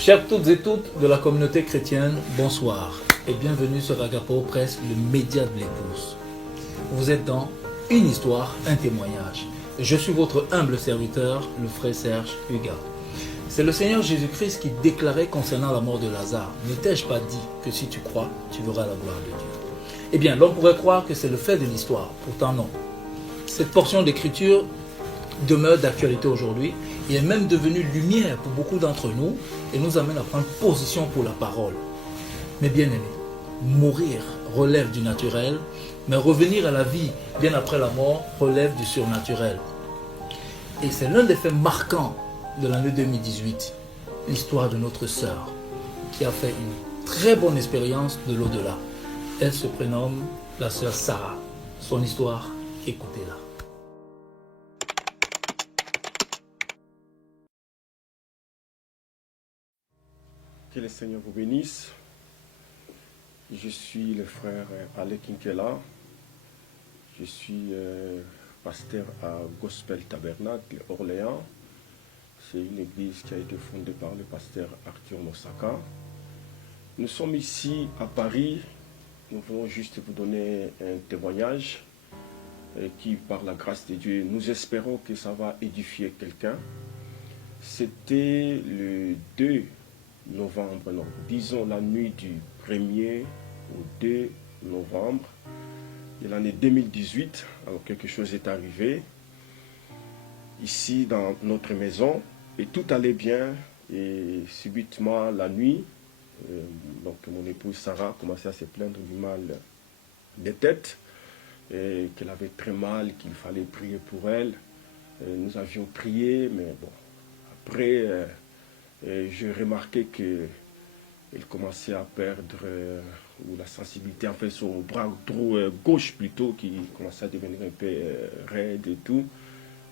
Chers toutes et toutes de la communauté chrétienne, bonsoir et bienvenue sur Agapo Presse, le média de l'épouse. Vous êtes dans Une histoire, un témoignage. Je suis votre humble serviteur, le frère Serge Huga. C'est le Seigneur Jésus-Christ qui déclarait concernant la mort de Lazare: « Ne t'ai-je pas dit que si tu crois, tu verras la gloire de Dieu ?» Eh bien, l'on pourrait croire que c'est le fait de l'histoire, pourtant non. Cette portion d'écriture demeure d'actualité aujourd'hui et est même devenue lumière pour beaucoup d'entre nous et nous amène à prendre position pour la parole. Mais bien aimé, mourir relève du naturel, mais revenir à la vie bien après la mort relève du surnaturel. Et c'est l'un des faits marquants de l'année 2018, l'histoire de notre sœur qui a fait une très bonne expérience de l'au-delà. Elle se prénomme la sœur Sarah. Son histoire, écoutez-la. Que le Seigneur vous bénisse. Je suis le frère Alec Inkela. Je suis pasteur à Gospel Tabernacle, Orléans. C'est une église qui a été fondée par le pasteur Arthur Mosaka. Nous sommes ici à Paris. Nous voulons juste vous donner un témoignage qui, par la grâce de Dieu, nous espérons que ça va édifier quelqu'un. C'était le 2 novembre, non, disons la nuit du 1er au 2 novembre de l'année 2018. Alors quelque chose est arrivé ici dans notre maison et tout allait bien et subitement la nuit, donc mon épouse Sarah commençait à se plaindre du mal de tête et qu'elle avait très mal, qu'il fallait prier pour elle. Nous avions prié, mais bon, après j'ai remarqué qu'elle commençait à perdre ou la sensibilité, en fait son bras gauche plutôt, qui commençait à devenir un peu raide et tout.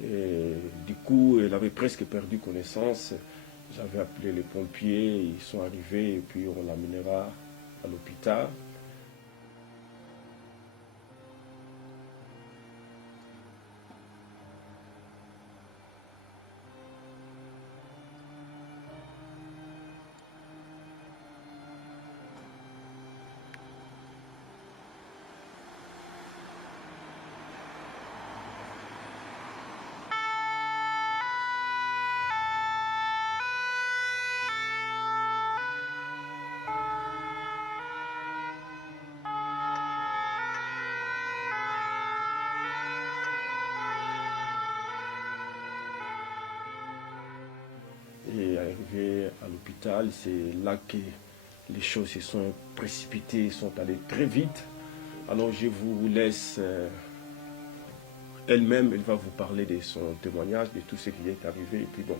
Et du coup, elle avait presque perdu connaissance. J'avais appelé les pompiers, ils sont arrivés et puis on l'amènera à l'hôpital. Et arrivé à l'hôpital, c'est là que les choses se sont précipitées, sont allées très vite. Alors je vous laisse elle-même, elle va vous parler de son témoignage, de tout ce qui est arrivé. Et puis bon,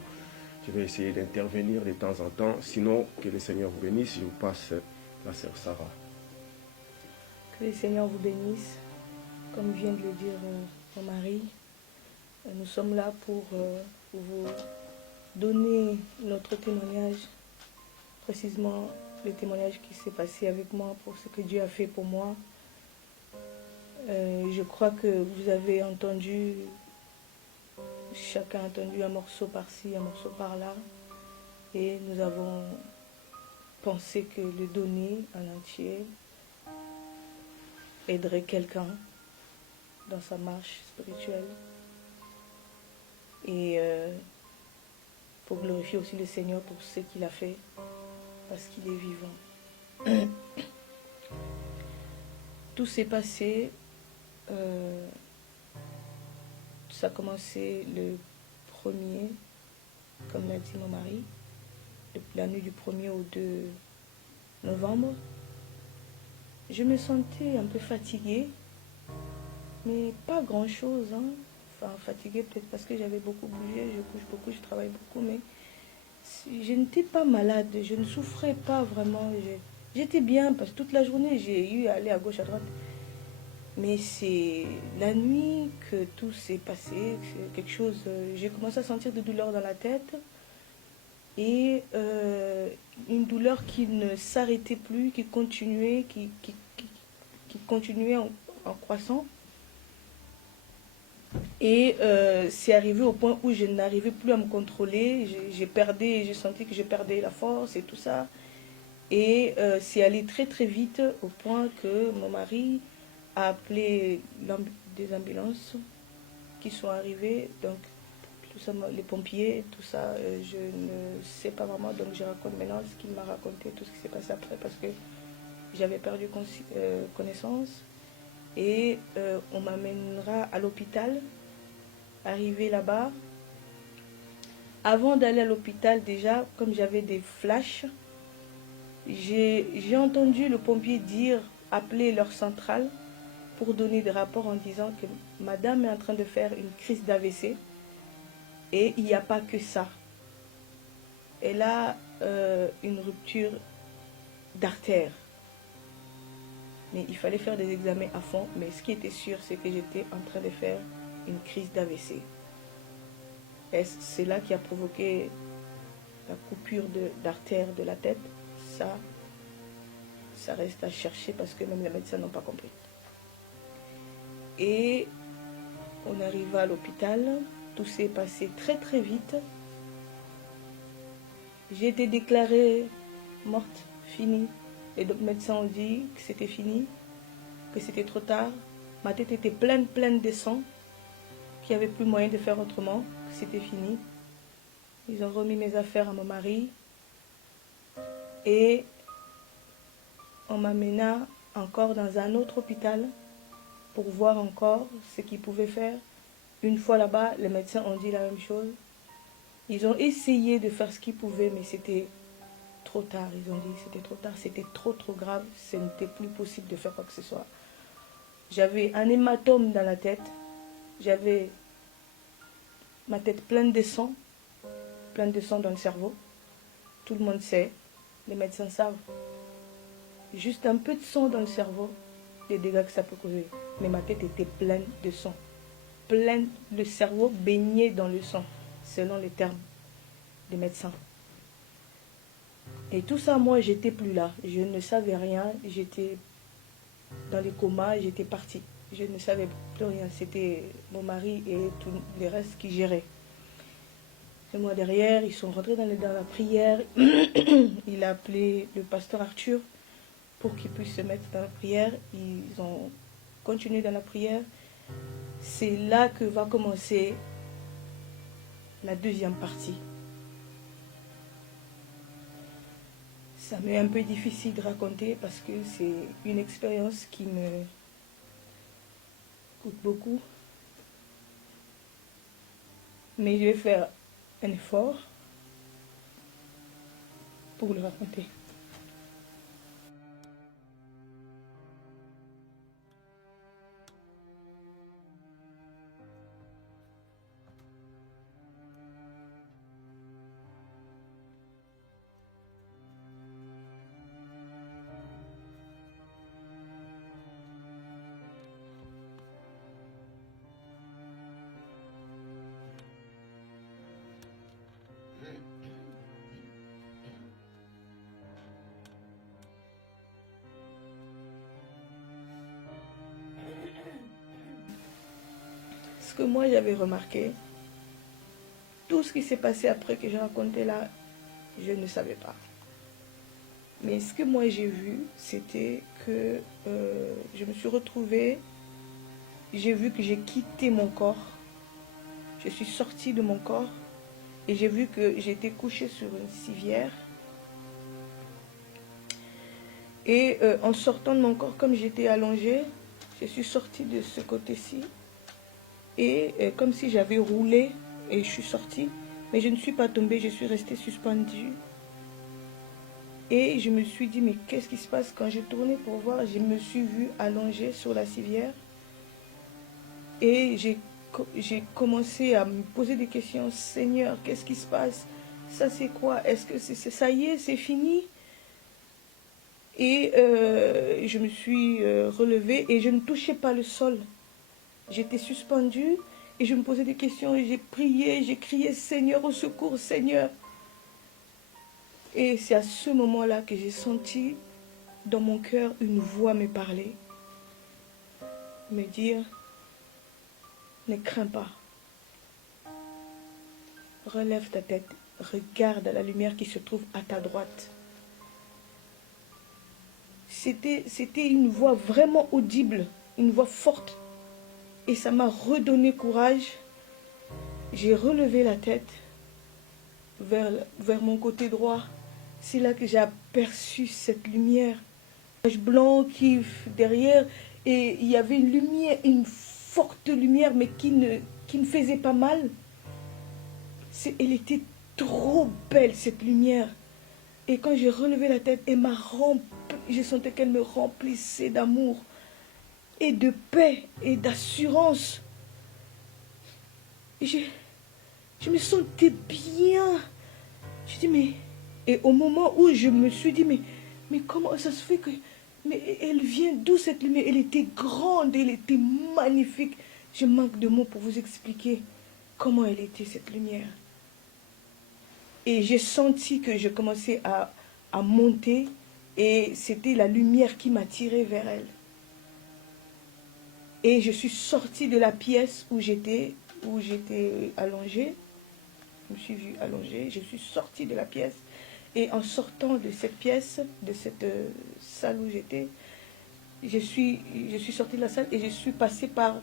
je vais essayer d'intervenir de temps en temps. Sinon, que le Seigneur vous bénisse. Je vous passe la sœur Sarah. Que le Seigneur vous bénisse. Comme vient de le dire mon mari, nous sommes là pour vous donner notre témoignage, précisément le témoignage qui s'est passé avec moi pour ce que Dieu a fait pour moi. Je crois que vous avez entendu, chacun a entendu un morceau par-ci, un morceau par-là, et nous avons pensé que le donner en entier aiderait quelqu'un dans sa marche spirituelle et pour glorifier aussi le Seigneur pour ce qu'il a fait, parce qu'il est vivant. Tout s'est passé, ça a commencé le 1er, comme l'a dit mon mari, la nuit du 1er au 2 novembre. Je me sentais un peu fatiguée, mais pas grand-chose, hein. Enfin, fatiguée peut-être parce que j'avais beaucoup bougé, je bouge beaucoup, je travaille beaucoup, mais je n'étais pas malade, je ne souffrais pas vraiment. J'étais bien parce que toute la journée, j'ai eu à aller à gauche, à droite. Mais c'est la nuit que tout s'est passé, quelque chose. J'ai commencé à sentir des douleurs dans la tête et une douleur qui ne s'arrêtait plus, qui continuait, qui continuait en croissant. Et c'est arrivé au point où je n'arrivais plus à me contrôler. J'ai senti que je perdais la force et tout ça. Et c'est allé très très vite au point que mon mari a appelé des ambulances qui sont arrivées. Donc, tout ça, les pompiers, tout ça, je ne sais pas vraiment. Donc, je raconte maintenant ce qu'il m'a raconté, tout ce qui s'est passé après, parce que j'avais perdu connaissance. Et on m'amènera à l'hôpital. Arrivé là-bas, avant d'aller à l'hôpital, déjà, comme j'avais des flashs, j'ai entendu le pompier dire, appeler leur centrale pour donner des rapports en disant que madame est en train de faire une crise d'AVC et il n'y a pas que ça. Elle a une rupture d'artère. Mais il fallait faire des examens à fond. Mais ce qui était sûr, c'est que j'étais en train de faire une crise d'AVC. C'est là qui a provoqué la coupure d'artère de la tête. Ça reste à chercher parce que même les médecins n'ont pas compris. Et on arriva à l'hôpital. Tout s'est passé très très vite. J'ai été déclarée morte, finie. Les médecins ont dit que c'était fini, que c'était trop tard. Ma tête était pleine de sang, qu'il n'y avait plus moyen de faire autrement, que c'était fini. Ils ont remis mes affaires à mon mari et on m'amena encore dans un autre hôpital pour voir encore ce qu'ils pouvaient faire. Une fois là-bas, les médecins ont dit la même chose. Ils ont essayé de faire ce qu'ils pouvaient, mais c'était trop tard. Ils ont dit que c'était trop tard, c'était trop grave, ce n'était plus possible de faire quoi que ce soit. J'avais un hématome dans la tête, j'avais ma tête pleine de sang dans le cerveau. Tout le monde sait, les médecins savent. Juste un peu de sang dans le cerveau, les dégâts que ça peut causer. Mais ma tête était pleine de sang. Le cerveau baigné dans le sang, selon les termes des médecins. Et tout ça, moi, j'étais plus là. Je ne savais rien. J'étais dans les comas, j'étais partie. Je ne savais plus rien. C'était mon mari et tous les restes qui géraient. Et moi, derrière, ils sont rentrés dans la prière. Il a appelé le pasteur Arthur pour qu'il puisse se mettre dans la prière. Ils ont continué dans la prière. C'est là que va commencer la deuxième partie. Ça m'est un peu difficile de raconter parce que c'est une expérience qui me coûte beaucoup. Mais je vais faire un effort pour le raconter. Ce que moi j'avais remarqué, tout ce qui s'est passé après que j'ai raconté là, je ne savais pas. Mais ce que moi j'ai vu, c'était que je me suis retrouvée, j'ai vu que j'ai quitté mon corps, je suis sortie de mon corps et j'ai vu que j'étais couchée sur une civière. Et en sortant de mon corps, comme j'étais allongée, je suis sortie de ce côté-ci. Et comme si j'avais roulé et je suis sortie. Mais je ne suis pas tombée, je suis restée suspendue. Et je me suis dit, mais qu'est-ce qui se passe? Quand j'ai tourné pour voir, je me suis vue allongée sur la civière. Et j'ai commencé à me poser des questions. Seigneur, qu'est-ce qui se passe? Ça c'est quoi? Est-ce que ça y est, c'est fini? Et je me suis relevée et je ne touchais pas le sol. J'étais suspendue et je me posais des questions et j'ai prié, j'ai crié, Seigneur, au secours, Seigneur. Et c'est à ce moment-là que j'ai senti dans mon cœur une voix me parler, me dire, Ne crains pas. Relève ta tête. Regarde la lumière qui se trouve à ta droite. C'était une voix vraiment audible, une voix forte. Et ça m'a redonné courage. J'ai relevé la tête vers mon côté droit. C'est là que j'ai aperçu cette lumière. Un nuage blanc qui derrière, et il y avait une lumière, une forte lumière, mais qui ne faisait pas mal. Elle était trop belle, cette lumière. Et quand j'ai relevé la tête, je sentais qu'elle me remplissait d'amour et de paix et d'assurance. Je me sentais bien. Je dis, mais... Et au moment où je me suis dit, mais comment ça se fait que... Mais elle vient d'où cette lumière? Elle était grande, elle était magnifique. Je manque de mots pour vous expliquer comment elle était, cette lumière. Et j'ai senti que je commençais à monter et c'était la lumière qui m'a tiré vers elle. Et je suis sortie de la pièce où j'étais allongée. Je me suis vue allongée, je suis sortie de la pièce. Et en sortant de cette pièce, de cette salle où j'étais, je suis sortie de la salle et je suis passée par...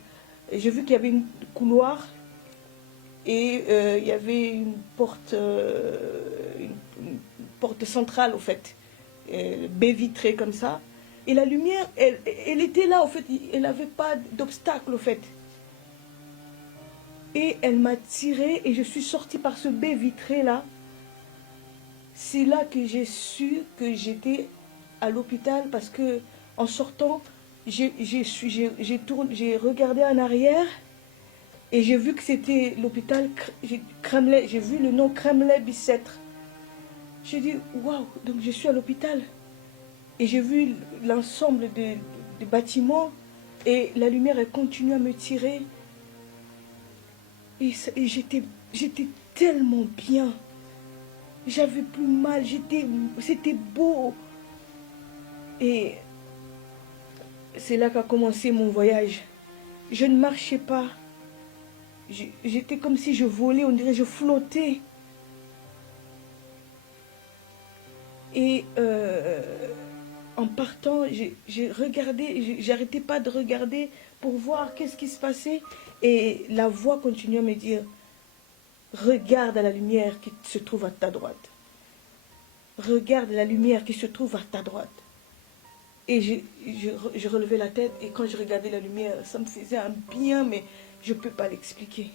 J'ai vu qu'il y avait un couloir et il y avait une porte centrale, au fait, baie vitrée comme ça. Et la lumière, elle était là, au fait, elle n'avait pas d'obstacle, au fait. Et elle m'a tirée et je suis sortie par ce baie vitré là. C'est là que j'ai su que j'étais à l'hôpital parce que en sortant, j'ai regardé en arrière et j'ai vu que c'était l'hôpital Kremlin. J'ai vu le nom Kremlin-Bicêtre. J'ai dit waouh, donc je suis à l'hôpital. Et j'ai vu l'ensemble des bâtiments et la lumière elle continue à me tirer. Et j'étais tellement bien. J'avais plus mal, c'était beau. Et c'est là qu'a commencé mon voyage. Je ne marchais pas. J'étais comme si je volais, on dirait je flottais. Et en partant, j'ai regardé, j'arrêtais pas de regarder pour voir qu'est-ce qui se passait. Et la voix continuait à me dire, regarde la lumière qui se trouve à ta droite. Regarde la lumière qui se trouve à ta droite. Et je relevais la tête et quand je regardais la lumière, ça me faisait un bien, mais je ne peux pas l'expliquer.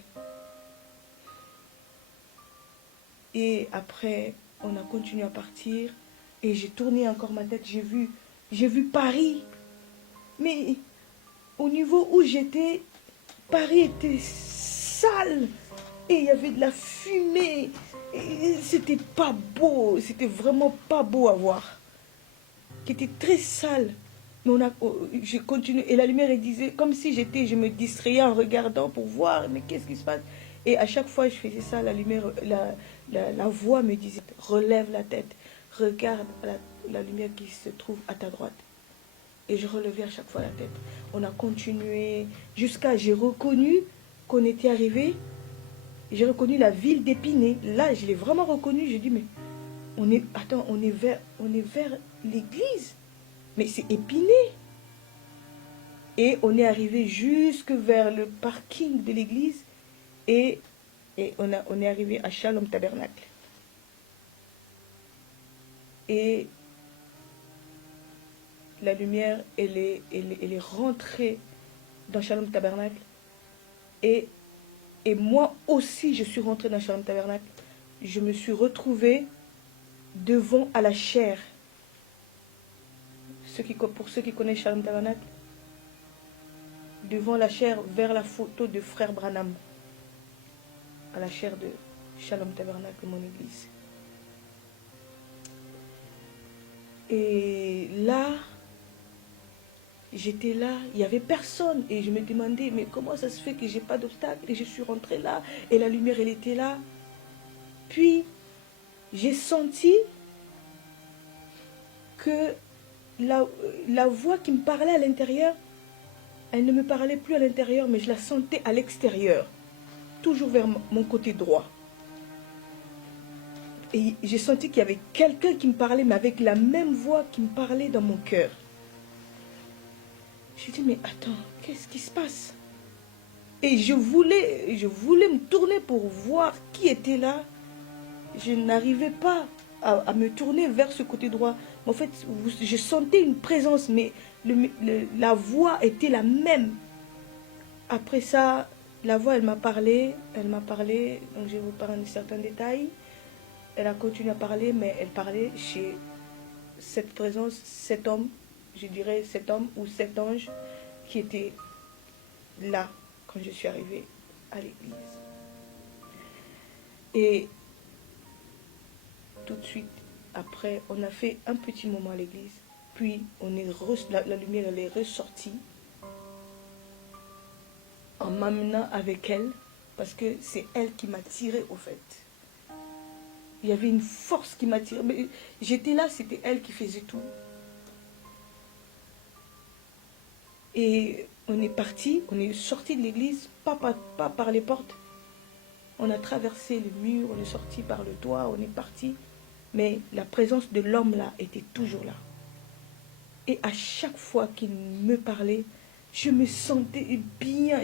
Et après, on a continué à partir et j'ai tourné encore ma tête, j'ai vu Paris. Mais au niveau où j'étais, Paris était sale. Et il y avait de la fumée. C'était pas beau. C'était vraiment pas beau à voir. Qui était très sale. Mais j'ai continué. Et la lumière, elle disait, comme si je me distrayais en regardant pour voir, mais qu'est-ce qui se passe? Et à chaque fois, je faisais ça, la lumière, la voix me disait, relève la tête. Regarde la lumière qui se trouve à ta droite. Et je relevais à chaque fois la tête. On a continué jusqu'à, j'ai reconnu qu'on était arrivé. J'ai reconnu la ville d'Épinay. Là, je l'ai vraiment reconnu. J'ai dit, mais on est vers l'église. Mais c'est Épinay. Et on est arrivé jusque vers le parking de l'église. Et on est arrivé à Shalom Tabernacle. Et la lumière, elle est rentrée dans Shalom Tabernacle. Et moi aussi, je suis rentrée dans Shalom Tabernacle. Je me suis retrouvée devant à la chaire. Pour ceux qui connaissent Shalom Tabernacle, devant la chaire, vers la photo de frère Branham. À la chaire de Shalom Tabernacle, mon église. Et là, j'étais là, il n'y avait personne. Et je me demandais, mais comment ça se fait que je n'ai pas d'obstacle? Et je suis rentrée là, et la lumière, elle était là. Puis, j'ai senti que la voix qui me parlait à l'intérieur, Elle ne me parlait plus à l'intérieur, mais je la sentais à l'extérieur, toujours vers mon côté droit. Et j'ai senti qu'il y avait quelqu'un qui me parlait, mais avec la même voix qui me parlait dans mon cœur. J'ai dit, mais attends, qu'est-ce qui se passe? Et je voulais me tourner pour voir qui était là. Je n'arrivais pas à me tourner vers ce côté droit. En fait, je sentais une présence, mais la voix était la même. Après ça, la voix, elle m'a parlé, donc je vais vous parler de certains détails. Elle a continué à parler, mais elle parlait chez cette présence, cet homme, je dirais cet homme ou cet ange qui était là quand je suis arrivée à l'église. Et tout de suite, après, on a fait un petit moment à l'église, puis la lumière elle est ressortie en m'amenant avec elle, parce que c'est elle qui m'a tirée au fait. Il y avait une force qui m'a tirée. Mais j'étais là, c'était elle qui faisait tout. Et on est parti, on est sorti de l'église, pas par les portes. On a traversé le mur, on est sorti par le toit, on est parti. Mais la présence de l'homme là était toujours là. Et à chaque fois qu'il me parlait, je me sentais bien.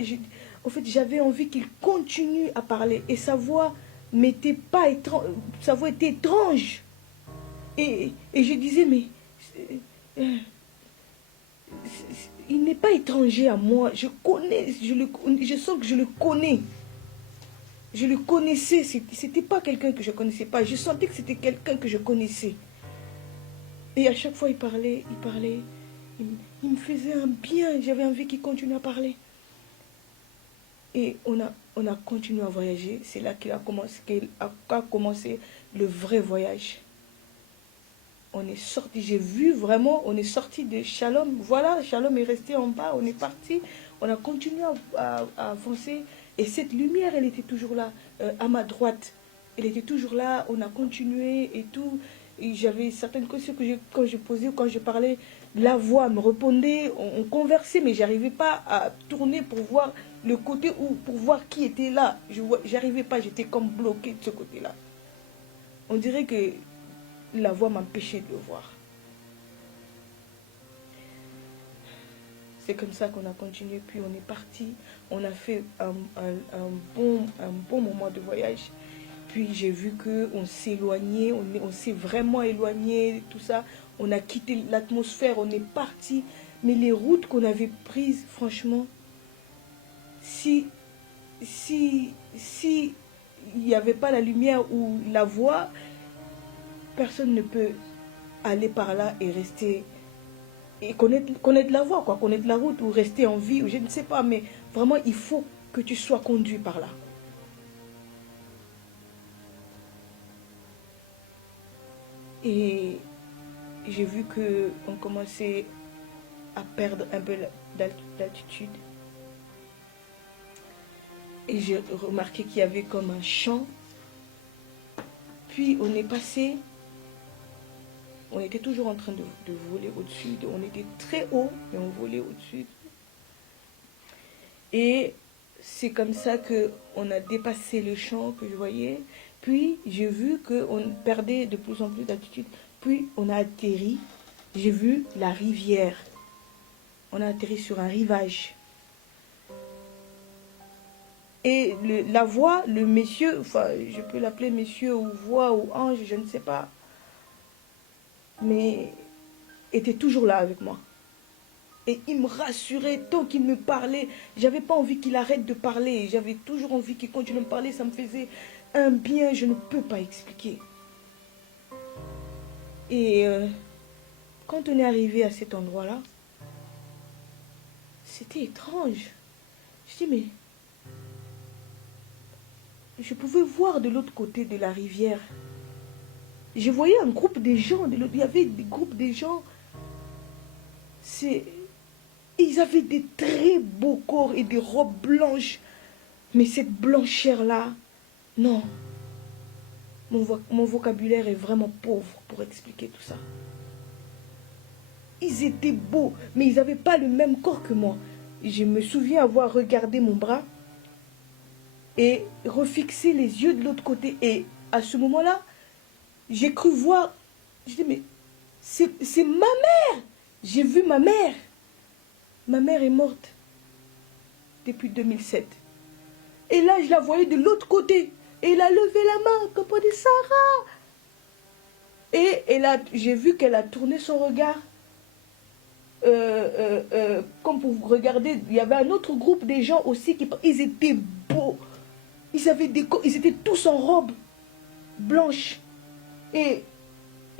En fait, j'avais envie qu'il continue à parler. Et sa voix n'était pas étrange, sa voix était étrange. Et je disais, mais il n'est pas étranger à moi. Je connais, je sens que je le connais. Je le connaissais. C'était pas quelqu'un que je connaissais pas. Je sentais que c'était quelqu'un que je connaissais. Et à chaque fois, il parlait. Il me faisait un bien. J'avais envie qu'il continue à parler. Et on a continué à voyager. C'est là qu'a commencé le vrai voyage. On est sorti, j'ai vu vraiment, on est sorti de Shalom. Voilà, Shalom est resté en bas, on est parti. On a continué à avancer. Et cette lumière, elle était toujours là, à ma droite. Elle était toujours là, on a continué et tout. Et j'avais certaines questions que quand je posais ou quand je parlais, la voix me répondait, on conversait, mais j'arrivais pas à tourner pour voir le côté où, pour voir qui était là. J'arrivais pas, j'étais comme bloquée de ce côté-là. On dirait que la voix m'empêchait de le voir. C'est comme ça qu'on a continué, puis on est parti. On a fait un bon moment de voyage. Puis j'ai vu qu'on s'éloignait, on s'est vraiment éloigné, tout ça. On a quitté l'atmosphère, on est parti. Mais les routes qu'on avait prises, franchement, si il n'y avait pas la lumière ou la voix, personne ne peut aller par là et rester, et connaître la voie, quoi, connaître la route ou rester en vie, ou je ne sais pas, mais vraiment il faut que tu sois conduit par là. Et j'ai vu qu'on commençait à perdre un peu d'altitude. Et j'ai remarqué qu'il y avait comme un champ. Puis on est passé, on était toujours en train de voler au-dessus. On était très haut, mais on volait au-dessus. Et c'est comme ça qu'on a dépassé le champ que je voyais. Puis j'ai vu qu'on perdait de plus en plus d'altitude. Puis on a atterri, j'ai vu la rivière. On a atterri sur un rivage. Et la voix, le monsieur, enfin je peux l'appeler monsieur ou voix ou ange, je ne sais pas, mais était toujours là avec moi. Et il me rassurait tant qu'il me parlait. J'avais pas envie qu'il arrête de parler. J'avais toujours envie qu'il continue à me parler. Ça me faisait un bien, je ne peux pas expliquer. Et quand on est arrivé à cet endroit-là, c'était étrange. Je dis, mais je pouvais voir de l'autre côté de la rivière. Je voyais un groupe de gens. Il y avait des groupes de gens. Ils avaient des très beaux corps et des robes blanches. Mais cette blancheur-là, non. Mon vocabulaire est vraiment pauvre pour expliquer tout ça. Ils étaient beaux, mais ils n'avaient pas le même corps que moi. je me souviens avoir regardé mon bras et refixé les yeux de l'autre côté. Et à ce moment-là, j'ai cru voir, je dis mais c'est ma mère. J'ai vu ma mère. Ma mère est morte depuis 2007. Et là, je la voyais de l'autre côté. Et elle a levé la main, comme pour dire Sarah. Et j'ai vu qu'elle a tourné son regard. Comme pour vous regarder, il y avait un autre groupe des gens aussi ils étaient beaux. Ils étaient tous en robe blanche. Et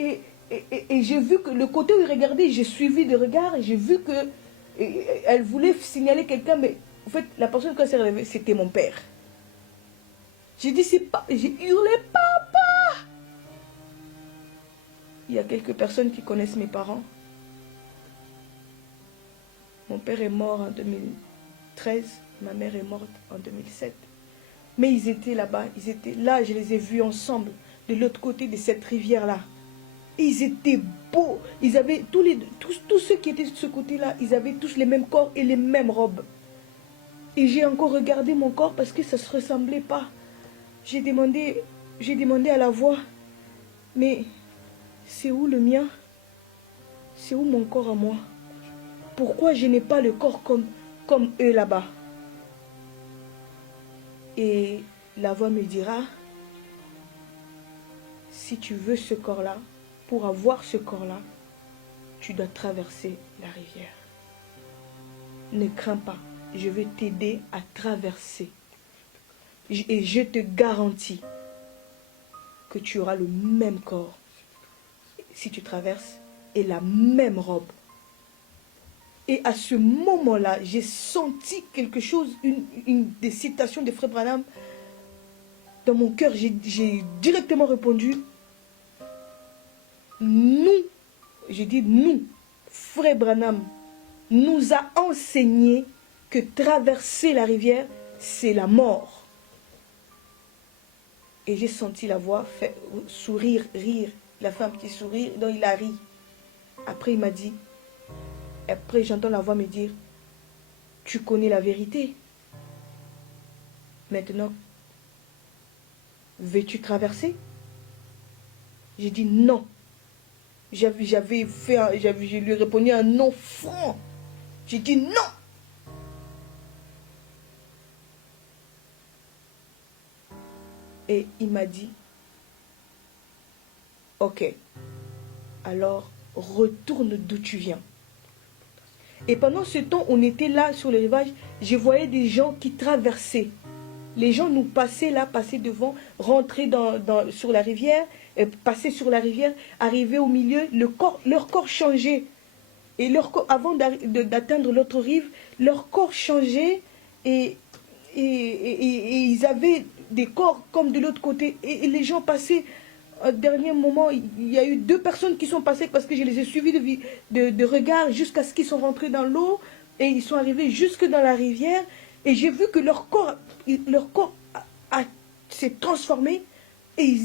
j'ai vu que le côté où ils regardaient, j'ai suivi de regard et j'ai vu que elle voulait signaler quelqu'un, mais en fait, la personne qui s'est réveillée, c'était mon père. J'ai dit, c'est pas. J'ai hurlé, papa! Il y a quelques personnes qui connaissent mes parents. Mon père est mort en 2013, ma mère est morte en 2007. Mais ils étaient là-bas, ils étaient là, je les ai vus ensemble, de l'autre côté de cette rivière-là. Ils étaient beaux, ils avaient tous ceux qui étaient de ce côté-là, ils avaient tous les mêmes corps et les mêmes robes. Et j'ai encore regardé mon corps parce que ça ne se ressemblait pas. J'ai demandé à la voix, mais c'est où le mien? C'est où mon corps à moi? Pourquoi je n'ai pas le corps comme eux là-bas? Et la voix me dira, si tu veux ce corps-là, pour avoir ce corps-là, tu dois traverser la rivière. Ne crains pas, je vais t'aider à traverser. Et je te garantis que tu auras le même corps si tu traverses et la même robe. Et à ce moment-là, j'ai senti quelque chose, une des citations de Frère Branham. Dans mon cœur, j'ai directement répondu, j'ai dit nous, Frère Branham nous a enseigné que traverser la rivière, c'est la mort. Et j'ai senti la voix sourire, rire. Il a fait un petit sourire, donc il a ri. Après, il m'a dit, après j'entends la voix me dire, tu connais la vérité. Maintenant, veux-tu traverser? J'ai dit non. Je lui ai répondu un non franc. J'ai dit non. Et il m'a dit, ok, alors retourne d'où tu viens. Et pendant ce temps, on était là sur le rivage, je voyais des gens qui traversaient. Les gens nous passaient là, passaient devant, rentraient sur la rivière, passaient sur la rivière, arrivaient au milieu, leur corps changeait. Et leur corps, avant d'atteindre l'autre rive, leur corps changeait et ils avaient des corps comme de l'autre côté. Et les gens passaient, au dernier moment, il y a eu 2 personnes qui sont passées parce que je les ai suivis de regard jusqu'à ce qu'ils sont rentrés dans l'eau et ils sont arrivés jusque dans la rivière. Et j'ai vu que leur corps s'est transformé et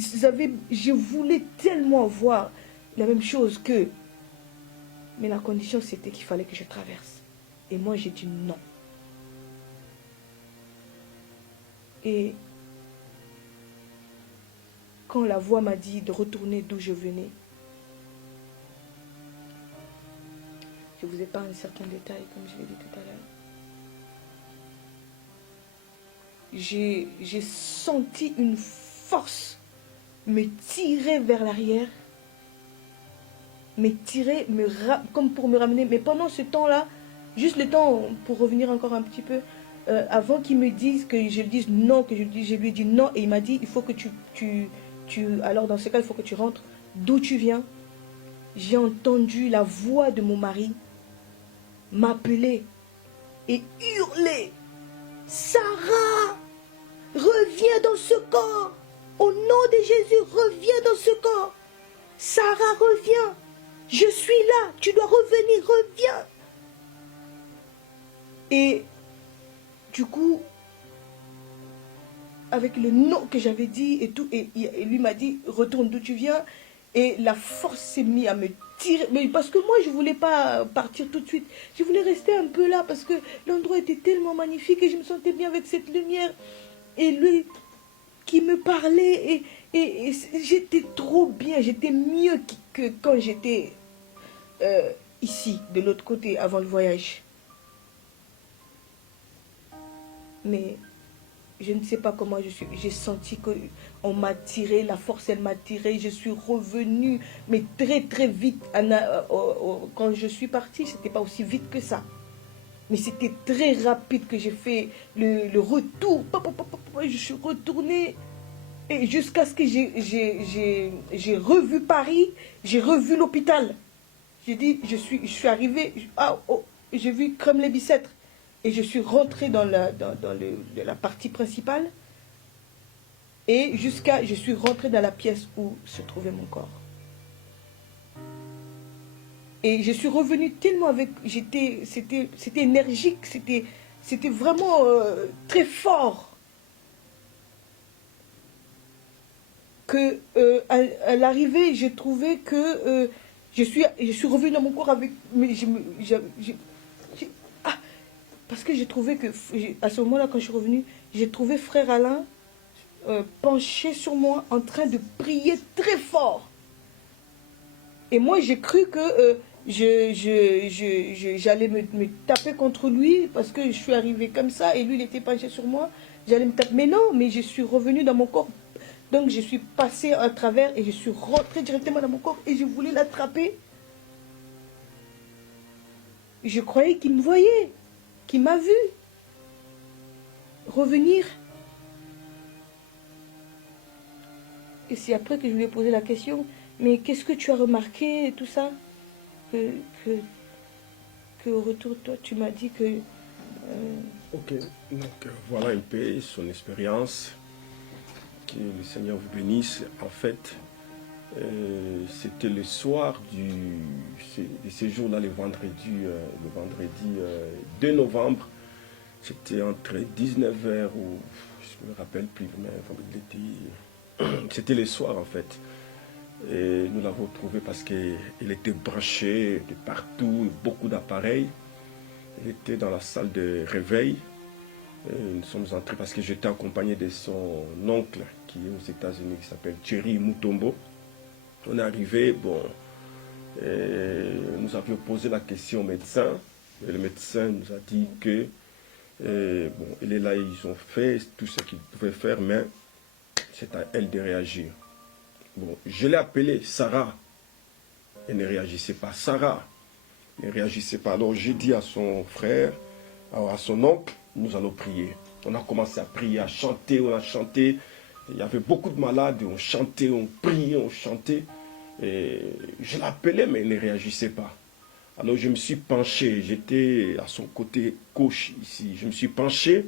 je voulais tellement voir la même chose qu'eux. Mais la condition, c'était qu'il fallait que je traverse. Et moi, j'ai dit non. Et quand la voix m'a dit de retourner d'où je venais, je vous épargne certains détails, comme je l'ai dit tout à l'heure. J'ai senti une force me tirer vers l'arrière, comme pour me ramener. Mais pendant ce temps-là, juste le temps, pour revenir encore un petit peu, avant qu'il me dise que je lui dise non, je lui ai dit non, et il m'a dit, il faut que alors dans ce cas, il faut que tu rentres d'où tu viens. J'ai entendu la voix de mon mari m'appeler et hurler, Sarah, reviens dans ce corps, au nom de Jésus, reviens dans ce corps. Sarah, reviens, je suis là, tu dois revenir, reviens. Et du coup, avec le nom que j'avais dit et tout, et lui m'a dit, retourne d'où tu viens. Et la force s'est mise à me tirer. Mais parce que moi, je ne voulais pas partir tout de suite. Je voulais rester un peu là parce que l'endroit était tellement magnifique et je me sentais bien avec cette lumière. Et lui qui me parlait et j'étais trop bien. J'étais mieux que quand j'étais ici, de l'autre côté, avant le voyage. Mais je ne sais pas comment j'ai senti qu'on m'a tiré, la force elle m'a tiré, je suis revenue, mais très très vite. Quand je suis partie, c'était pas aussi vite que ça. Mais c'était très rapide que j'ai fait le retour. Je suis retournée et jusqu'à ce que j'ai revu Paris, j'ai revu l'hôpital. J'ai dit, je suis arrivée, j'ai vu comme les Bicêtre. Et je suis rentrée dans la partie principale. Et je suis rentrée dans la pièce où se trouvait mon corps. Et je suis revenue tellement avec... C'était énergique, c'était vraiment très fort. Que à l'arrivée, j'ai trouvé que je suis revenue dans mon corps avec... Parce que j'ai trouvé que, à ce moment-là, quand je suis revenue, j'ai trouvé Frère Alain penché sur moi en train de prier très fort. Et moi, j'ai cru que j'allais me taper contre lui parce que je suis arrivée comme ça et lui, il était penché sur moi. J'allais me taper. Mais non, mais je suis revenue dans mon corps. Donc, je suis passée à travers et je suis rentrée directement dans mon corps et je voulais l'attraper. Je croyais qu'il me voyait, qu'il m'a vu revenir. Et c'est après que je lui ai posé la question, mais qu'est-ce que tu as remarqué et tout ça que au retour, toi, tu m'as dit que... Ok, donc voilà un peu son expérience. Que le Seigneur vous bénisse. En fait, c'était le soir de ce jour-là, le vendredi 2 novembre. C'était entre 19h ou je ne me rappelle plus, mais c'était le soir en fait. Et nous l'avons trouvé parce qu'il était branché de partout, beaucoup d'appareils. Il était dans la salle de réveil. Et nous sommes entrés parce que j'étais accompagné de son oncle qui est aux États-Unis, qui s'appelle Thierry Mutombo. On est arrivé, nous avions posé la question au médecin. Et le médecin nous a dit que, il est là, ils ont fait tout ce qu'ils pouvaient faire, mais c'est à elle de réagir. Bon, je l'ai appelée Sarah. Elle ne réagissait pas. Sarah ne réagissait pas. Alors j'ai dit à son frère, à son oncle, nous allons prier. On a commencé à prier, à chanter, on a chanté. Il y avait beaucoup de malades, on chantait, on priait, on chantait. Et je l'appelais, mais il ne réagissait pas. Alors je me suis penché, j'étais à son côté gauche ici. Je me suis penché,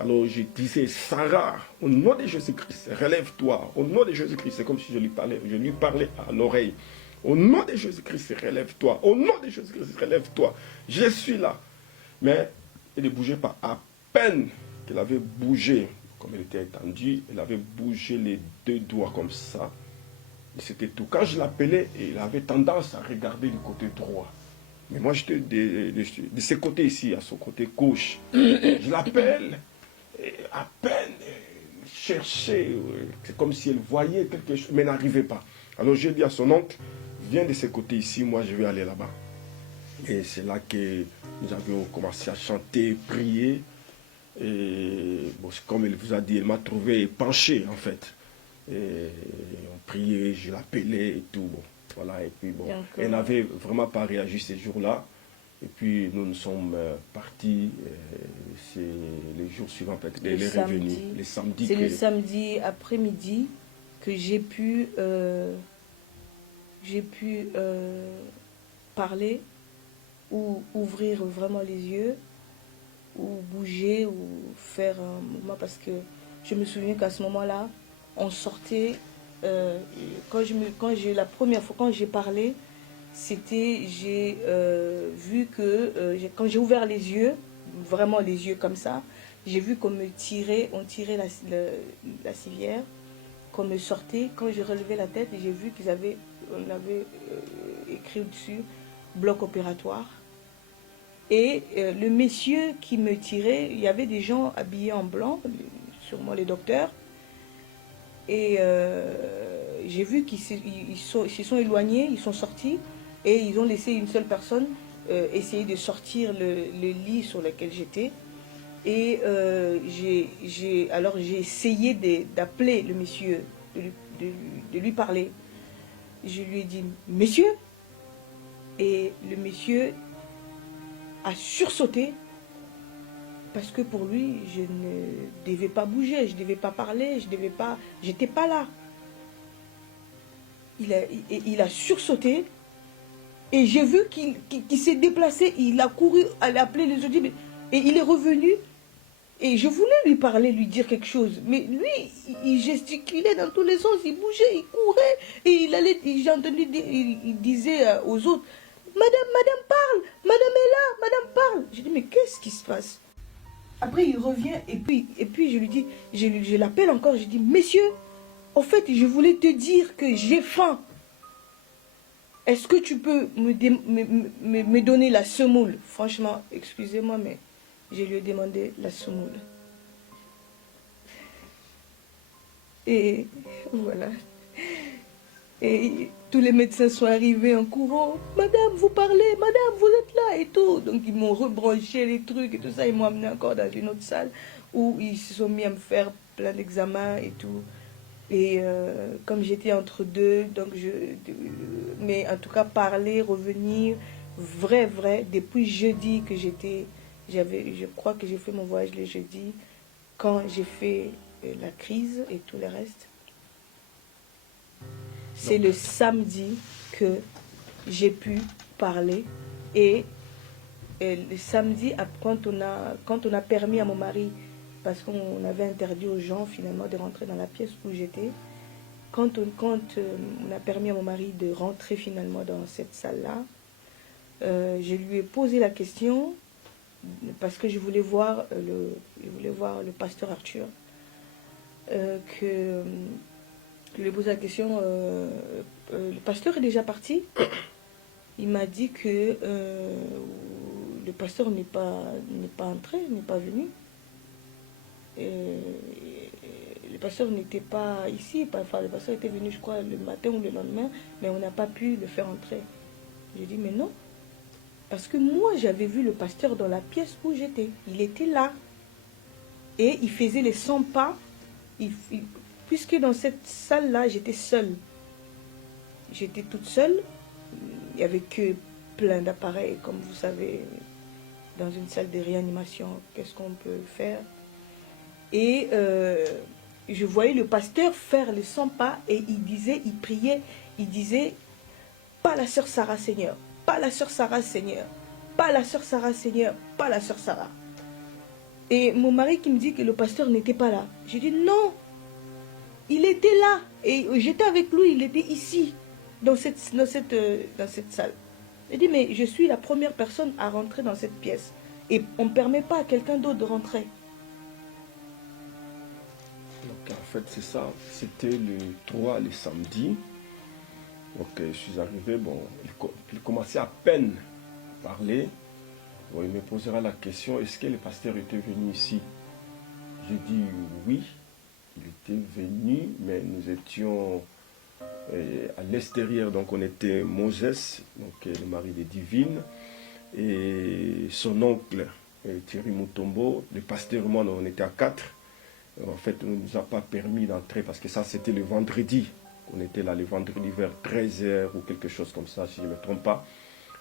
alors je disais, Sarah, au nom de Jésus-Christ, relève-toi. Au nom de Jésus-Christ, c'est comme si je lui parlais à l'oreille. Au nom de Jésus-Christ, relève-toi. Au nom de Jésus-Christ, relève-toi. Je suis là. Mais il ne bougeait pas. À peine qu'il avait bougé, comme il était étendu, il avait bougé les deux doigts comme ça. Et c'était tout. Quand je l'appelais, il avait tendance à regarder du côté droit. Mais moi, j'étais de ce côté ici, à son côté gauche. Je l'appelle, et à peine cherchait, c'est comme si elle voyait quelque chose, mais n'arrivait pas. Alors j'ai dit à son oncle, viens de ce côté ici, moi je vais aller là-bas. Et c'est là que nous avions commencé à chanter, prier. Et comme il vous a dit, il m'a trouvé penché en fait. Et on priait, je l'appelais et tout. Bon, voilà, et puis bon, elle n'avait vraiment pas réagi ces jours-là. Et puis nous sommes partis, c'est les jours suivants, peut-être, elle est revenue. Les samedis. C'est le samedi après-midi que j'ai pu parler ou ouvrir vraiment les yeux ou bouger ou faire un mouvement parce que je me souviens qu'à ce moment-là, on sortait, la première fois quand j'ai parlé, c'était, j'ai vu que quand j'ai ouvert les yeux, vraiment les yeux comme ça, j'ai vu qu'on me tirait, on tirait la civière, qu'on me sortait. Quand j'ai relevé la tête, j'ai vu qu'ils avaient on avait écrit au-dessus bloc opératoire. Et le monsieur qui me tirait, il y avait des gens habillés en blanc, sûrement les docteurs. Et j'ai vu qu'ils se sont éloignés, ils sont sortis et ils ont laissé une seule personne essayer de sortir le lit sur lequel j'étais. Et alors j'ai essayé d'appeler le monsieur, de lui parler. Je lui ai dit « Monsieur ?» Et le monsieur a sursauté parce que pour lui, je ne devais pas bouger, je ne devais pas parler, j'étais pas là. Il a sursauté et j'ai vu qu'il s'est déplacé, il a couru, il a appelé les autres et il est revenu. Et je voulais lui parler, lui dire quelque chose. Mais lui, il gesticulait dans tous les sens, il bougeait, il courait. Et j'ai entendu dire, il disait aux autres, Madame parle, Madame est là, Madame parle. J'ai dit, mais qu'est-ce qui se passe? Après, il revient et puis je lui dis, je l'appelle encore, je dis, Messieurs, au fait, je voulais te dire que j'ai faim. Est-ce que tu peux me donner la semoule? Franchement, excusez-moi, mais je lui ai demandé la semoule. Et voilà. Et tous les médecins sont arrivés en courant. Madame, vous parlez, madame, vous êtes là et tout. Donc ils m'ont rebranché les trucs et tout ça. Ils m'ont amené encore dans une autre salle où ils se sont mis à me faire plein d'examens et tout. Et comme j'étais entre deux, donc mais en tout cas parler, revenir, vrai, depuis jeudi que je crois que j'ai fait mon voyage le jeudi, quand j'ai fait la crise et tout le reste. C'est le samedi que j'ai pu parler et le samedi, quand on a permis à mon mari, parce qu'on avait interdit aux gens finalement de rentrer dans la pièce où j'étais, quand on a permis à mon mari de rentrer finalement dans cette salle-là, je lui ai posé la question parce que je voulais voir le pasteur Arthur, je lui ai posé la question, le pasteur est déjà parti. Il m'a dit que le pasteur n'est pas entré, n'est pas venu. Le pasteur n'était pas ici, enfin le pasteur était venu je crois le matin ou le lendemain, mais on n'a pas pu le faire entrer. J'ai dit mais non, parce que moi j'avais vu le pasteur dans la pièce où j'étais, il était là et il faisait les 100 pas, puisque dans cette salle-là j'étais seule, j'étais toute seule, il n'y avait que plein d'appareils, comme vous savez, dans une salle de réanimation, qu'est-ce qu'on peut faire? Et je voyais le pasteur faire les 100 pas et il priait, il disait, pas la sœur Sarah Seigneur, pas la sœur Sarah Seigneur, pas la sœur Sarah Seigneur, pas la sœur Sarah. Et mon mari qui me dit que le pasteur n'était pas là. J'ai dit non, il était là et j'étais avec lui, il était ici, dans cette salle. J'ai dit mais je suis la première personne à rentrer dans cette pièce et on ne permet pas à quelqu'un d'autre de rentrer. Donc en fait c'est ça, c'était le 3, le samedi. Donc je suis arrivé, bon, il commençait à peine à parler. Bon, il me posera la question, est-ce que le pasteur était venu ici? J'ai dit oui, il était venu, mais nous étions à l'extérieur, donc on était Moses, donc le mari de Divine, et son oncle Thierry Mutombo, le pasteur et moi, on était à 4. En fait, on ne nous a pas permis d'entrer parce que ça c'était le vendredi. On était là le vendredi vers 13h ou quelque chose comme ça, si je ne me trompe pas.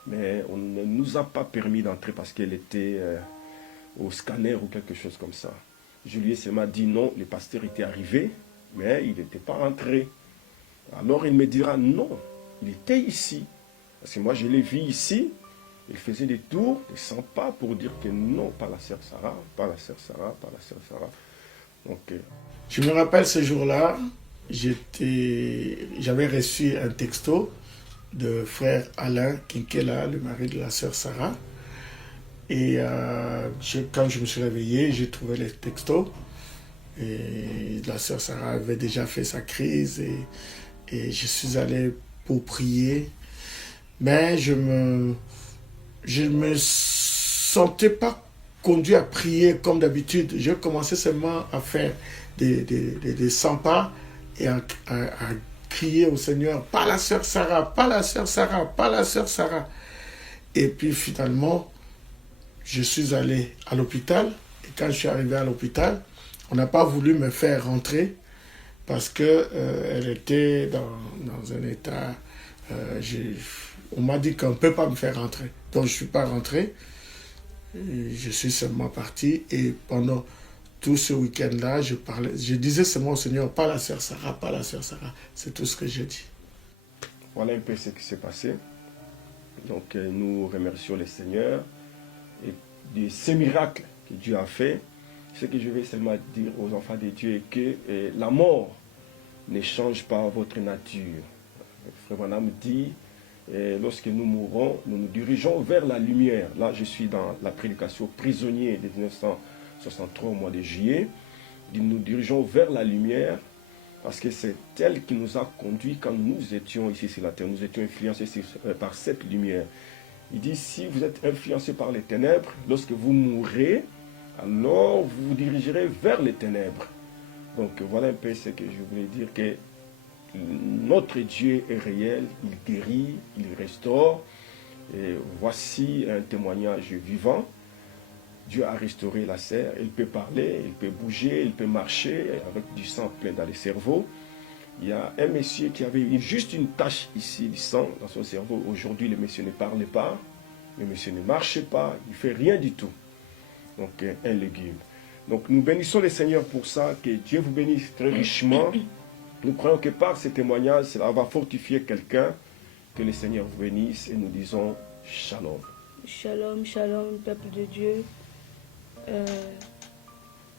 Mais on ne nous a pas permis d'entrer parce qu'elle était au scanner ou quelque chose comme ça. Julius m'a dit non, le pasteur était arrivé, mais il n'était pas rentré. Alors il me dira non, il était ici. Parce que moi je l'ai vu ici, il faisait des tours, des 100 pas pour dire que non, pas la sœur Sarah, pas la sœur Sarah, pas la sœur Sarah. Donc, je me rappelle ce jour-là, j'avais reçu un texto de frère Alain Kinkela, le mari de la sœur Sarah. Et quand je me suis réveillé, j'ai trouvé les textos. Et la sœur Sarah avait déjà fait sa crise. Et je suis allé pour prier, mais je me sentais pas conduit à prier comme d'habitude. Je commençais seulement à faire des 100 pas et à crier au Seigneur, pas la sœur Sarah, pas la sœur Sarah, pas la sœur Sarah. Et puis finalement, je suis allé à l'hôpital. Et quand je suis arrivé à l'hôpital, on n'a pas voulu me faire rentrer parce que elle était dans un état... on m'a dit qu'on ne peut pas me faire rentrer. Donc je ne suis pas rentré. Je suis seulement parti. Et pendant tout ce week-end-là, je disais seulement au Seigneur, pas la sœur Sarah, pas la sœur Sarah. C'est tout ce que j'ai dit. Voilà un peu ce qui s'est passé. Donc nous remercions le Seigneur et de ces miracles que Dieu a fait. Ce que je vais seulement dire aux enfants de Dieu est que la mort ne change pas votre nature. Frère Branham dit, lorsque nous mourrons, nous nous dirigeons vers la lumière. Là, je suis dans la prédication prisonnier de 1963 au mois de juillet. Nous dirigeons vers la lumière parce que c'est elle qui nous a conduits quand nous étions ici sur la terre. Nous étions influencés par cette lumière. Il dit, si vous êtes influencé par les ténèbres, lorsque vous mourrez, alors vous vous dirigerez vers les ténèbres. Donc voilà un peu ce que je voulais dire, que notre Dieu est réel, il guérit, il restaure. Et voici un témoignage vivant. Dieu a restauré la sœur, il peut parler, il peut bouger, il peut marcher avec du sang plein dans le cerveau. Il y a un monsieur qui avait juste une tache ici du sang dans son cerveau. Aujourd'hui, le monsieur ne parlait pas, le monsieur ne marchait pas, il ne fait rien du tout. Donc, un légume. Donc, nous bénissons le Seigneur pour ça, que Dieu vous bénisse très richement. Nous croyons que par ces témoignages, cela va fortifier quelqu'un. Que le Seigneur vous bénisse et nous disons Shalom. Shalom, shalom, peuple de Dieu.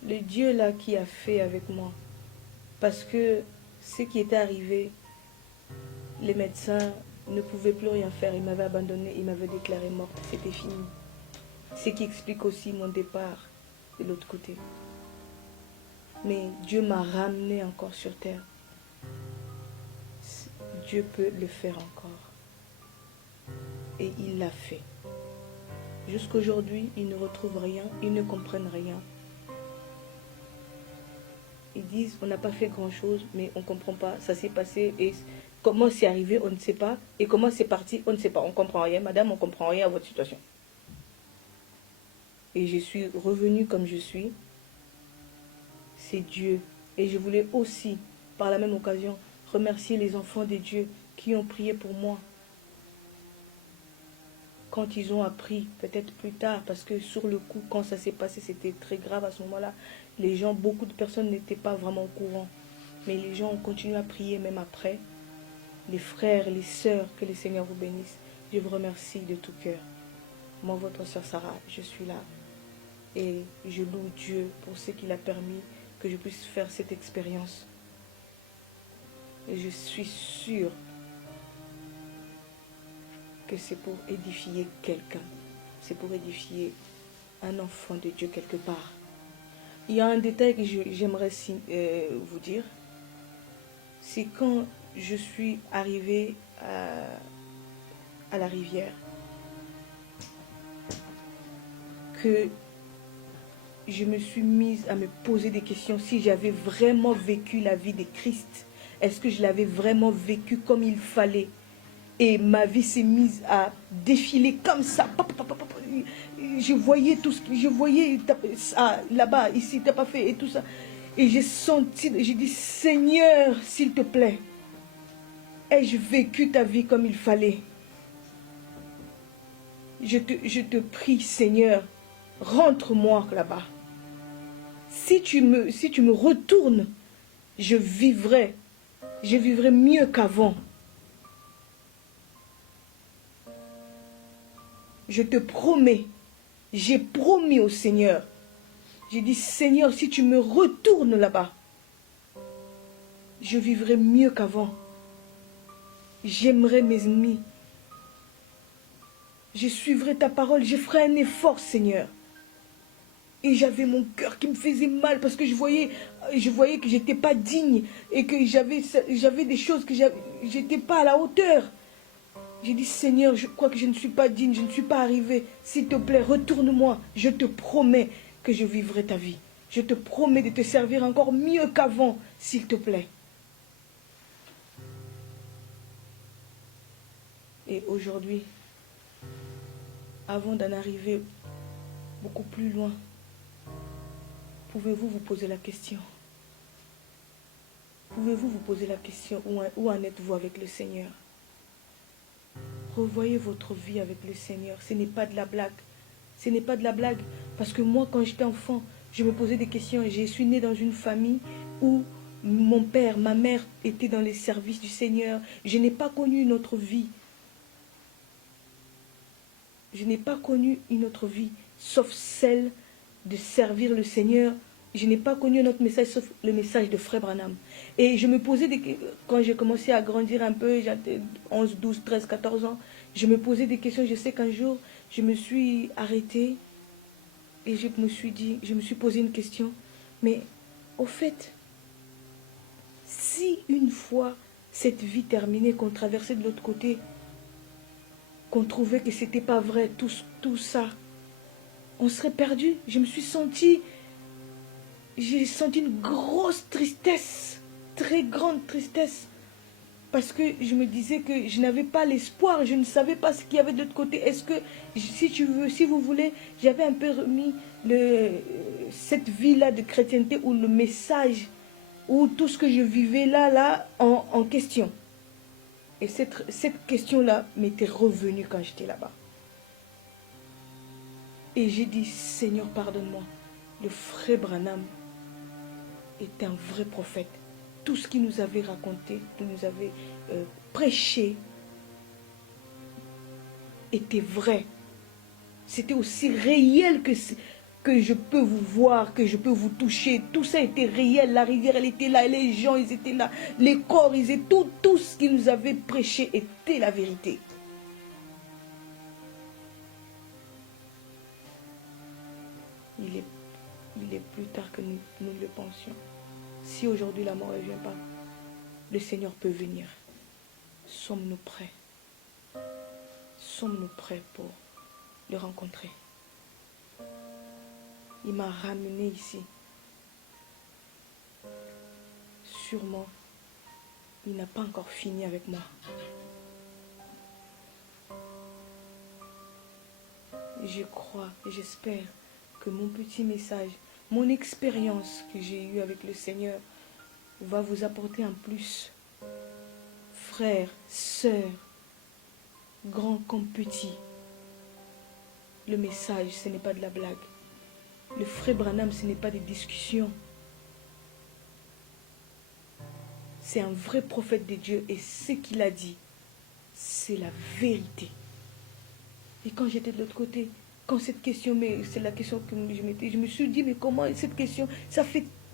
Le Dieu là qui a fait avec moi. Parce que ce qui était arrivé, les médecins ne pouvaient plus rien faire. Ils m'avaient abandonné, ils m'avaient déclaré morte. C'était fini. Ce qui explique aussi mon départ de l'autre côté. Mais Dieu m'a ramené encore sur terre. Dieu peut le faire encore. Et il l'a fait. Jusqu'aujourd'hui, ils ne retrouvent rien, ils ne comprennent rien. Ils disent, on n'a pas fait grand-chose, mais on ne comprend pas, ça s'est passé, et comment c'est arrivé, on ne sait pas, et comment c'est parti, on ne sait pas, on ne comprend rien. Madame, on ne comprend rien à votre situation. Et je suis revenue comme je suis. C'est Dieu. Et je voulais aussi, par la même occasion, remercier les enfants de Dieu qui ont prié pour moi. Quand ils ont appris, peut-être plus tard, parce que sur le coup, quand ça s'est passé, c'était très grave à ce moment-là. Les gens, beaucoup de personnes n'étaient pas vraiment au courant. Mais les gens ont continué à prier même après. Les frères, les sœurs, que le Seigneur vous bénisse. Je vous remercie de tout cœur. Moi, votre sœur Sarah, je suis là. Et je loue Dieu pour ce qu'il a permis que je puisse faire cette expérience. Et je suis sûre que c'est pour édifier quelqu'un. C'est pour édifier un enfant de Dieu quelque part. Il y a un détail que j'aimerais vous dire. C'est quand je suis arrivée à la rivière que je me suis mise à me poser des questions. Si j'avais vraiment vécu la vie de Christ, est-ce que je l'avais vraiment vécu comme il fallait? Et ma vie s'est mise à défiler comme ça. Je voyais tout ce que je voyais là-bas, ici, t'as pas fait et tout ça. Et j'ai senti, j'ai dit, Seigneur, s'il te plaît, ai-je vécu ta vie comme il fallait? Je te prie, Seigneur, rentre-moi là-bas. Si tu me retournes, je vivrai mieux qu'avant. Je te promets, j'ai promis au Seigneur. J'ai dit, Seigneur, si tu me retournes là-bas, je vivrai mieux qu'avant. J'aimerai mes ennemis. Je suivrai ta parole, je ferai un effort, Seigneur. Et j'avais mon cœur qui me faisait mal parce que je voyais que j'étais pas digne et que j'avais des choses que j'étais pas à la hauteur. J'ai dit, Seigneur, je crois que je ne suis pas digne, je ne suis pas arrivée. S'il te plaît, retourne-moi. Je te promets que je vivrai ta vie. Je te promets de te servir encore mieux qu'avant, s'il te plaît. Et aujourd'hui, avant d'en arriver beaucoup plus loin, pouvez-vous vous poser la question? Pouvez-vous vous poser la question, où en êtes-vous avec le Seigneur? Revoyez votre vie avec le Seigneur. Ce n'est pas de la blague. Ce n'est pas de la blague. Parce que moi, quand j'étais enfant, je me posais des questions. Et je suis née dans une famille où mon père, ma mère étaient dans les services du Seigneur. Je n'ai pas connu une autre vie. Je n'ai pas connu une autre vie, sauf celle de servir le Seigneur. Je n'ai pas connu un autre message, sauf le message de Frère Branham. Et je me posais quand j'ai commencé à grandir un peu, j'avais 11, 12, 13, 14 ans, je me posais des questions. Je sais qu'un jour, je me suis arrêtée et je me suis posé une question. Mais au fait, si une fois cette vie terminée, qu'on traversait de l'autre côté, qu'on trouvait que c'était pas vrai, tout ça, on serait perdu. J'ai senti une grosse tristesse, très grande tristesse, parce que je me disais que je n'avais pas l'espoir, je ne savais pas ce qu'il y avait de l'autre côté. Est-ce que, si vous voulez, j'avais un peu remis cette vie-là de chrétienté, ou le message, ou tout ce que je vivais là en question. Et cette question-là m'était revenue quand j'étais là-bas. Et j'ai dit, Seigneur, pardonne-moi. Le frère Branham est un vrai prophète. Tout ce qu'il nous avait raconté, qu'il nous avait prêché, était vrai. C'était aussi réel que je peux vous voir, que je peux vous toucher. Tout ça était réel. La rivière, elle était là, les gens, ils étaient là. Les corps, ils étaient tout ce qu'il nous avait prêché était la vérité. Il est plus tard que nous le pensions. Si aujourd'hui la mort ne vient pas, le Seigneur peut venir. Sommes-nous prêts? Sommes-nous prêts pour le rencontrer? Il m'a ramené ici. Sûrement, il n'a pas encore fini avec moi. Je crois et j'espère que mon petit message, mon expérience que j'ai eue avec le Seigneur va vous apporter un plus. Frères, sœurs, grands comme petits, le message, ce n'est pas de la blague. Le frère Branham, ce n'est pas des discussions. C'est un vrai prophète de Dieu et ce qu'il a dit, c'est la vérité. Et quand j'étais de l'autre côté, quand cette question, mais c'est la question que je me suis dit, mais comment cette question,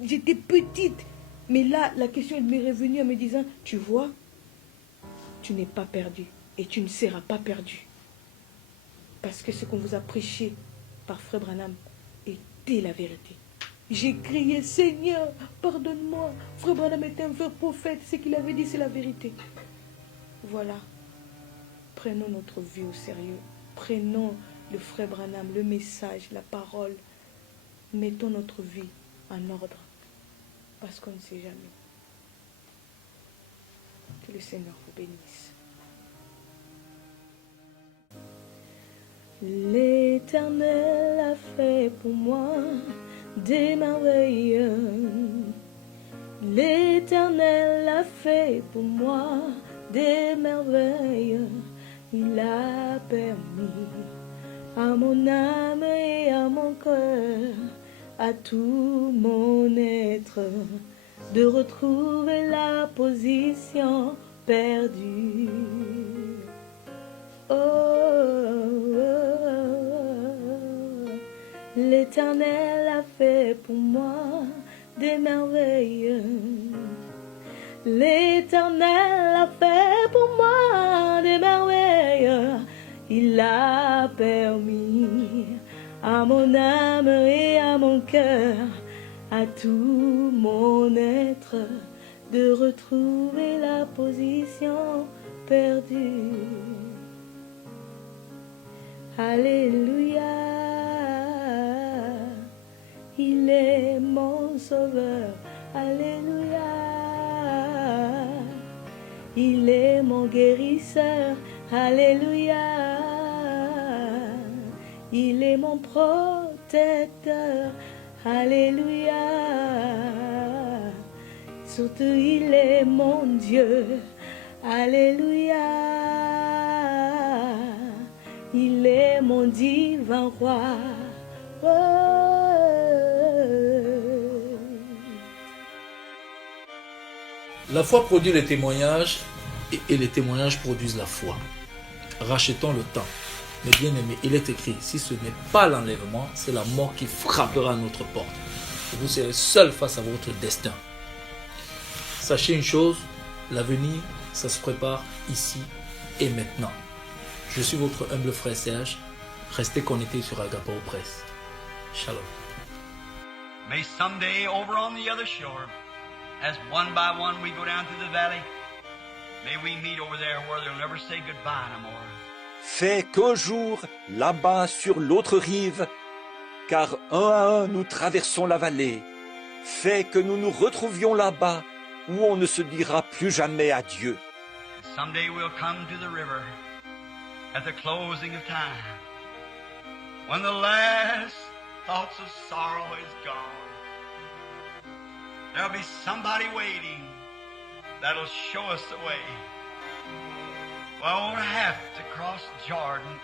j'étais petite. Mais là, la question elle m'est revenue en me disant, tu vois, tu n'es pas perdu et tu ne seras pas perdu. Parce que ce qu'on vous a prêché par Frère Branham était la vérité. J'ai crié, Seigneur, pardonne-moi. Frère Branham était un vrai prophète. Ce qu'il avait dit, c'est la vérité. Voilà. Prenons notre vie au sérieux. Prenons le Frère Branham, le message, la parole. Mettons notre vie en ordre. Parce qu'on ne sait jamais. Que le Seigneur vous bénisse. L'Éternel a fait pour moi des merveilles. L'Éternel a fait pour moi des merveilles. Il a permis à mon âme et à mon cœur, à tout mon être, de retrouver la position perdue. Oh, oh, oh. L'Éternel a fait pour moi des merveilles. L'Éternel a fait pour moi des merveilles. Il a permis à mon âme et à mon cœur, à tout mon être, de retrouver la position perdue. Alléluia, il est mon sauveur. Alléluia, il est mon guérisseur. Alléluia, il est mon protecteur. Alléluia, surtout il est mon Dieu. Alléluia, il est mon divin roi. Oh. La foi produit les témoignages et les témoignages produisent la foi. Rachetons le temps. Mais bien aimé, il est écrit, si ce n'est pas l'enlèvement, c'est la mort qui frappera à notre porte. Vous serez seul face à votre destin. Sachez une chose, l'avenir, ça se prépare ici et maintenant. Je suis votre humble frère Serge. Restez connectés sur Agapao Press. Shalom. May someday over on the other shore, as one by one we go down through the valley, may we meet over there where they'll never say goodbye no more. Fais qu'un jour, là-bas sur l'autre rive, car un à un nous traversons la vallée, fais que nous nous retrouvions là-bas où on ne se dira plus jamais adieu. Someday we'll come to the river at the closing of time, when the last thoughts of sorrow is gone. There'll be somebody waiting that'll show us the way. Well, I won't have to cross Jordan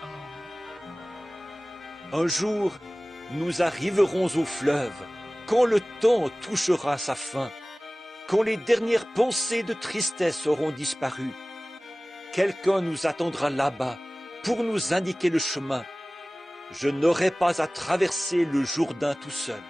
alone. Un jour, nous arriverons au fleuve, quand le temps touchera sa fin, quand les dernières pensées de tristesse auront disparu. Quelqu'un nous attendra là-bas pour nous indiquer le chemin. Je n'aurai pas à traverser le Jourdain tout seul.